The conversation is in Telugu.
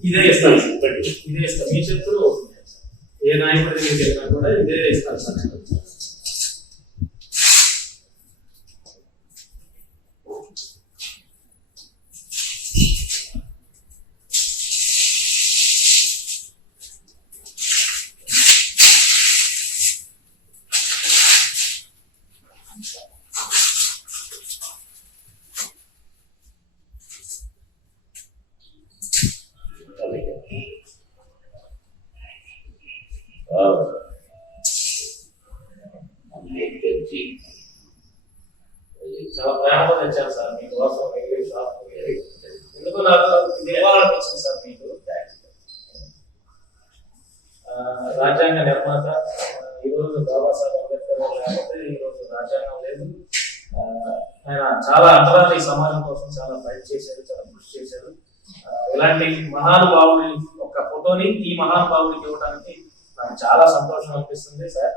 ఇదే ఇస్తాను సార్, ఇదే ఇస్తాను. మీ చేతుల్లో అవుతుంది సార్. ఏ నాయకుడి దగ్గరికి వెళ్ళినా కూడా ఇదే ఇస్తాను సార్. చాలా ప్రేమగా తెచ్చాను సార్ మీకోసం. ఎందుకు నాకు ఇది ఇవ్వాలనిపించింది సార్ మీకు. రాజ్యాంగ నిర్మాత ఈరోజు బాబాసాహెబ్ అంబేద్కర్ లేకపోతే ఈరోజు రాజ్యాంగం లేదు. ఆయన చాలా అంతరాలు ఈ సమాజం కోసం చాలా ఫైట్ చేశారు, చాలా కృషి చేశారు. ఇలాంటి మహానుభావుడి ఒక ఫోటోని ఈ మహానుభావుడికి ఇవ్వడానికి నాకు చాలా సంతోషం అనిపిస్తుంది సార్.